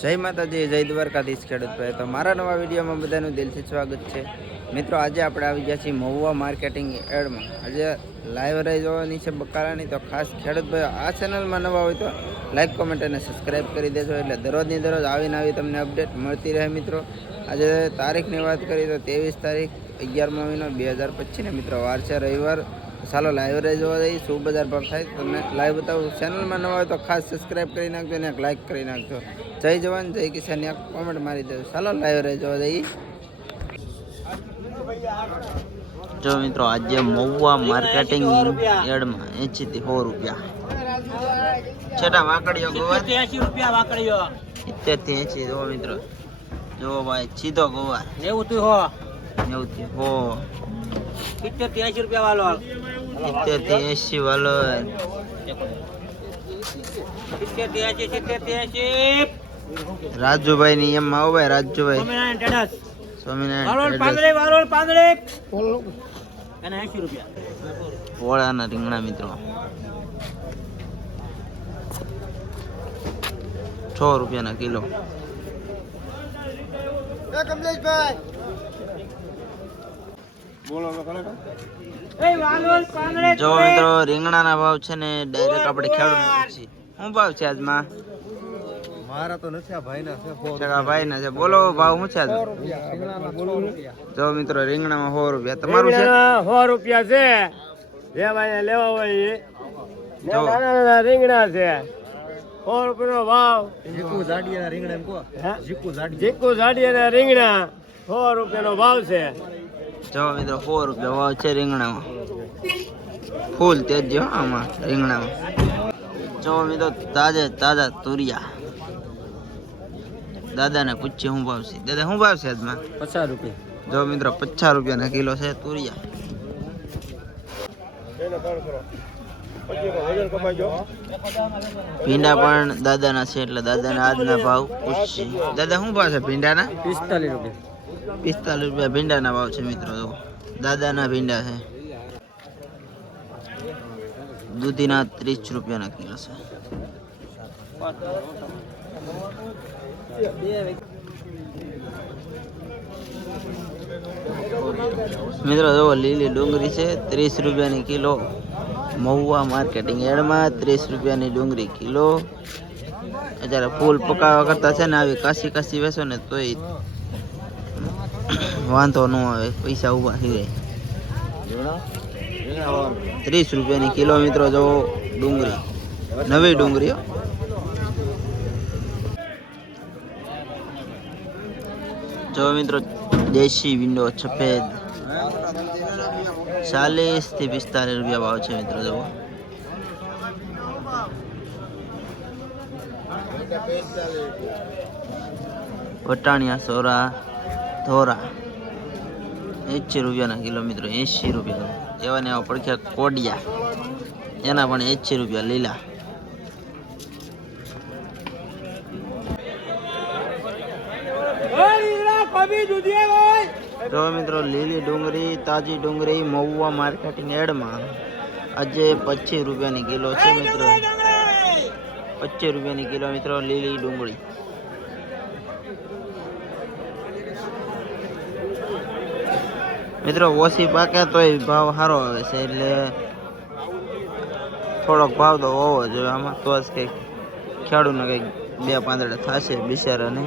જય માતાજી, જય દ્વારકાધીશ ખેડૂત ભાઈ. તો મારા નવા વિડીયોમાં બધાનું દિલથી સ્વાગત છે. મિત્રો, આજે આપણે આવી ગયા છીએ મહુવા માર્કેટિંગ એડમાં. આજે લાઈવ રહી જોવાની છે બકાલાની. તો ખાસ ખેડૂત ભાઈ આ ચેનલમાં નવા હોય તો લાઈક, કોમેન્ટ અને સબસ્ક્રાઈબ કરી દેજો, એટલે દરરોજની દરરોજ આવીને આવી તમને અપડેટ મળતી રહે. મિત્રો, આજે તારીખની વાત કરીએ તો 23 તારીખ 11મો મહિનો 2025 ને મિત્રો વાર છે રવિવાર. ચાલો લાઈવ રહી જોવા જઈએ શું બજાર ભાવ થાય તમને લાઈવ બતાવું. ચેનલમાં નવા હોય તો ખાસ સબસ્ક્રાઈબ કરી નાખજો અને એક લાઈક કરી નાખજો. જય જવાન જય કિસાન એક કોમેન્ટ મારી દેજો. ચાલો લાઈવ રહી જોવા જઈએ. જો મિત્રો, આજે મહુવા માર્કેટિંગ યાર્ડમાં 80 થી 100 રૂપિયા છેટા વાકડીઓ ગોવાર 80 રૂપિયા વાકડીઓ 70 થી 80. જો મિત્રો, જો ભાઈ સીધો ગોવાર 90 થી 100 70 થી 80 રૂપિયા વાલો 70 થી 80 વાલો 70 થી 80 રાજુભાઈ ની એમ આવો ભાઈ. રાજુભાઈ પોળાના રીંગણા મિત્રો 6 રૂપિયાના કિલો. જો મિત્રો, રીંગણાના ભાવ છે ને ડાયરેક્ટ આપણે ખેડૂત પૂછી શું ભાવ છે આજમાં? મારા તો નથી, આ ભાઈના છે. ભાઈના છે. બોલો ભાવ શું છે આજ? જો મિત્રો, રીંગણામાં 100 રૂપિયા. તમારું છે 100 રૂપિયા છે. લેવા હોય રીંગણા છે 100 રૂપિયાનો ભાવ. જીકુ જાડિયાના રીંગણા એમ કહો. જીકુ જાડિયાના રીંગણા 100 રૂપિયાનો ભાવ છે. જો મિત્રો, 100 રૂપિયા ભાવ છે રીંગણામાં. ફૂલ તેજ આમાં રીંગણામાં. જો મિત્રો, તાજા તુરિયા. દાદાને પૂછીએ શું ભાવ છે. દાદા શું ભાવ છે આજમાં? 50 રૂપિયા. જો મિત્રો, 50 રૂપિયાના કિલો છે તુરિયા. ભીંડા પણ દાદાના છે, એટલે દાદાના આજના ભાવ પૂછીએ. દાદા શું ભાવ છે ભીંડાના? 45 રૂપિયા. 45 રૂપિયા ભીંડાના ભાવ છે મિત્રો. જો દાદાના ભીંડા છે. દૂધીના 30 રૂપિયાના કિલો છે. મિત્રો, જો લીલી ડુંગળી છે 30 રૂપિયાની કિલો. મહુવા માર્કેટિંગ યાર્ડમાં 30 રૂપિયાની ડુંગળી કિલો. અત્યારે ફૂલ પકાવવા કરતા છે ને આવી કાશી વેચો ને તોય વાંધો ન આવે, પૈસા ઊભા થઈ જાય. 30 રૂપિયાની કિલો મિત્રો. જો ડુંગળી, નવી ડુંગળી. જો મિત્રો, દેશી વિંડો સફેદ 40 થી 45 રૂપિયા ભાવ છે મિત્રો. જો વટાણિયા સોરા ધોરા 80 રૂપિયાના કિલો મિત્રો. 80 રૂપિયા. એવા ને એવા પડખ્યા કોડિયા, એના પણ 80 રૂપિયા લીલા. તો મિત્રો, લીલી ડુંગળી, તાજી ડુંગળી મહુવા માર્કેટિંગ યાર્ડમાં આજે 25 રૂપિયાની કિલો છે મિત્રો. 25 રૂપિયાની કિલો મિત્રો લીલી ડુંગળી. મિત્રો, ઓછી પાકે તોય ભાવ સારો આવે છે, એટલે થોડોક ભાવ તો હોવો જોઈએ આમાં, તો જ કંઈક ખેડૂતને કંઈક 2 પાંદડા થશે બિચારાને.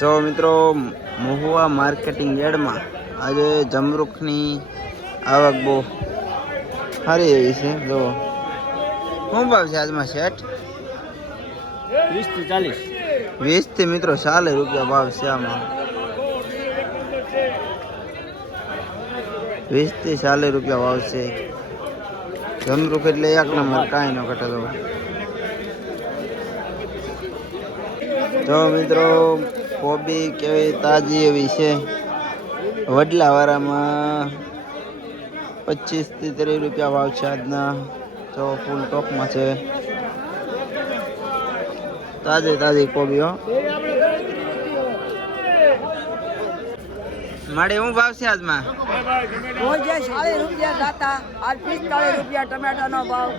જો મિત્રો, મહુવા માર્કેટિંગ યાર્ડમાં આજે જમરૂખની આવક બહુ સારી એવી છે. જો શું ભાવ છે આજમાં શેઠ? 30 થી 40. 20 થી મિત્રો 40 રૂપિયા ભાવ છે આમાં. 20 થી 40 રૂપિયા ભાવ છે. જમરૂખ એટલે એક નંબર, કાંઈ ન ઘટે. જો મિત્રો, કોબી કેવી તાજી એવી છે. વડલા વાળામાં 25 થી 30 રૂપિયા ભાવ છે આજના. જો ફૂલ ટોપમાં છે, તાજી કોબીઓ. માડી શું ભાવ છે આજમાં? 40 રૂપિયા જાતા, આજ 45 રૂપિયા ટમેટાનો ભાવ.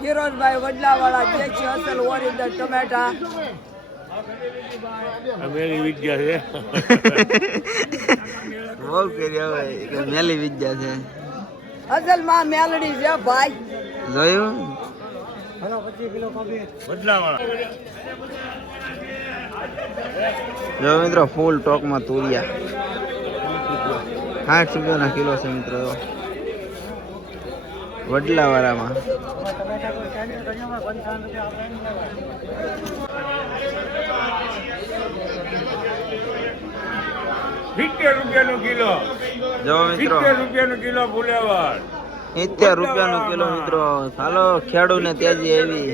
ફિરોઝભાઈ વડલાવાળા દેશી અસલ ઓરિજિનલ ટમેટા. મેરી વિદ્યા છે. બહુ કરી હવે કે મેલી વિદ્યા છે. અસલ માં મેલડી છે ભાઈ. જોયું બદલાવાળા. જો મિત્રો ફૂલ ટોકમાં તુરિયા 60 રૂપિયાના કિલો છે મિત્રો. વડલાવાળામાં ₹70 કિલો. જો મિત્રો ₹70 કિલો ફુલેવર. 70 રૂપિયાનો કિલો મિત્રો. હાલો ખેડૂત ને તેજી એવી.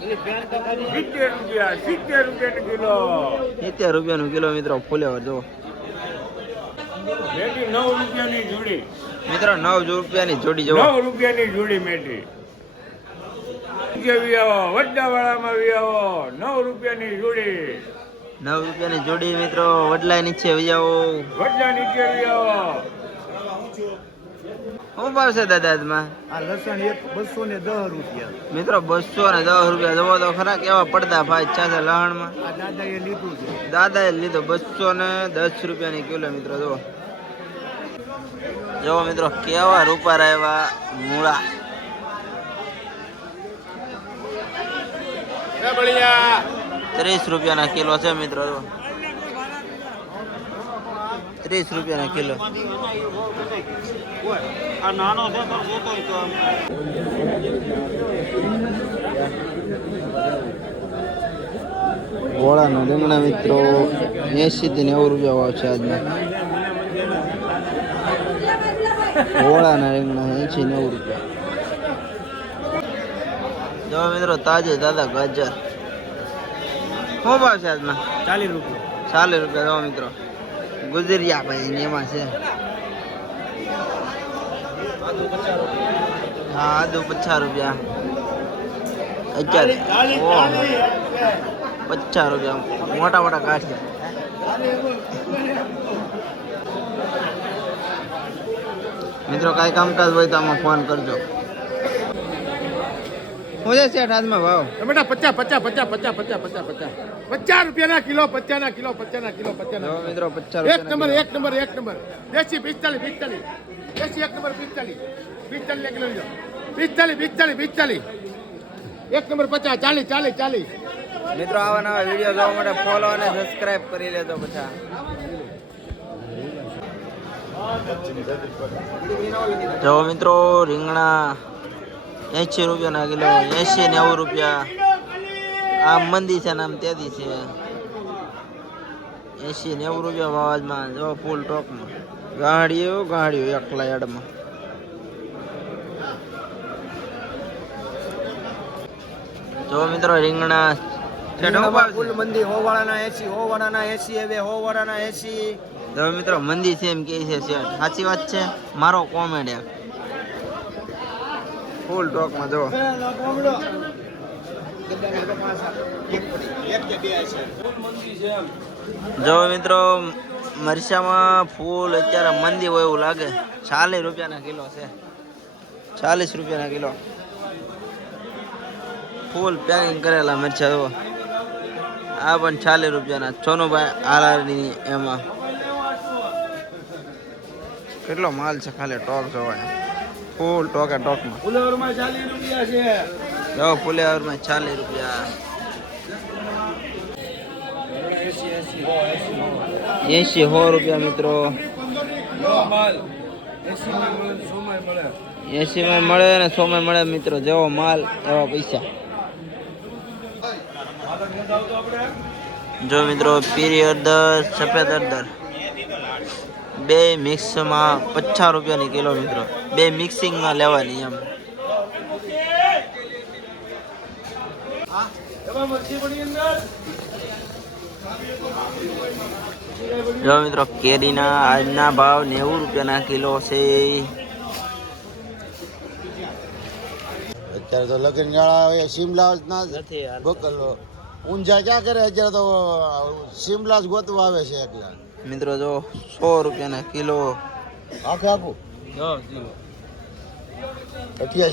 ₹70 કિલો. 70 રૂપિયાનો કિલો મિત્રો ફુલેવર. જો મેથી 9 રૂપિયાની જોડી. મિત્રો 9 રૂપિયાની જોડી. જો 9 રૂપિયાની જોડી મેથી. વડલાવાળામાં વી આવો 9 રૂપિયાની જોડી. 9 રૂપિયાની જોડી મિત્રો. વડલા નીચે આવી જાઓ. વડલા નીચે વી આવો. શું ભાવ છે દાદા આજમાં? આ લસણ 210 રૂપિયા. મિત્રો 210 રૂપિયા. જવો તો ખરા કેવા પડદા ભાઈ છે લહણમાં. આ દાદાએ લીધું છે. દાદાએ લીધો 210 રૂપિયાની કિલો મિત્રો. જો મિત્રો કેવા રૂપારા એવા મૂળા. 30 રૂપિયાના કિલો છે મિત્રો. 30 રૂપિયાના કિલો. આ નાનો છે પણ જોતો તો ગોળાના રીંગણા મિત્રો 80 થી 90 રૂપિયા ભાવ છે આજના. ગોળાના રીંગણા 80-90 રૂપિયા. જો મિત્રો તાજે દાદા ગાજર શું ભાવ છે આજમાં? 40 રૂપિયા. 40 રૂપિયા. જો મિત્રો ગુજરિયા ભાઈ ને એમાં છે. હા આદુ 50 રૂપિયા. 50 રૂપિયા. મોટા મોટા ગાંઠિયા. મિત્રો કાંઈ કામકાજ હોય તો આમાં ફોન કરજો. શું છે શેઠ આજમાં ભાવ? ટમેટા 50 રૂપિયાના કિલો. 50 કિલો. જો મિત્રો 50 એક રૂપિયા. નંબર. દેશી 45. દેશી એક નંબર 45 કિલો લીધો. 45. એક નંબર 50. 40. મિત્રો આવા નવા વિડીયો જોવા માટે ફોલો અને સબસ્ક્રાઇબ કરી લેજો. પછી જો મિત્રો રીંગણા 80 રૂપિયાના કિલો. 80-90 રૂપિયા. આમ મંદી છે ને આમ તેદી છે. 80-90 રૂપિયા ભાવમાં. જો ફૂલ ટોકમાં ગાંડિયું એકલા એડમાં. જો મિત્રો રીંગણા ફૂલ મંદી હોવાળાના 80 હવે હોવાળાના 80. જો મિત્રો મંદી છે એમ કે છે શેઠ. સાચી વાત છે. મારો કોમેન્ટ ફૂલ ટોકમાં. જો જો મિત્રો મરચામાં ફૂલ અત્યારે મંદી હોય એવું લાગે. 40 રૂપિયાના કિલો છે. 40 રૂપિયાના કિલો. ફૂલ પેકિંગ કરેલા મરચા. જો આ પણ 40 રૂપિયાના. સોનુભાઈ આલારની એમાં કેટલો માલ છે. ખાલી ટોક જોવાય. ફૂલ ટોકમાં. ફુલેવરમાં 40 રૂપિયા છે. જો ફુલેવરમાં 40 રૂપિયા. 80-100 રૂપિયા મિત્રો. 80 મળે ને 100 મળે મિત્રો. જેવો માલ એવા પૈસા. જો મિત્રો પીરી હળદર, સફેદ હળદર બે મિક્સમાં 50 રૂપિયાની કિલો મિત્રો. બે મિક્સિંગમાં લેવાની એમ. જો મિત્રો કેરીના આજના ભાવ 90 રૂપિયાના કિલો છે. અત્યારે તો લગન ગાળા શિમલા ના નથી યાર. ગોકલો ઊંઝા ક્યાં કરે. અત્યારે તો શિમલા જ ગોતવા આવે છે એકલા. મિત્રો જો 100 રૂપિયાના કિલો. આખે આખું 88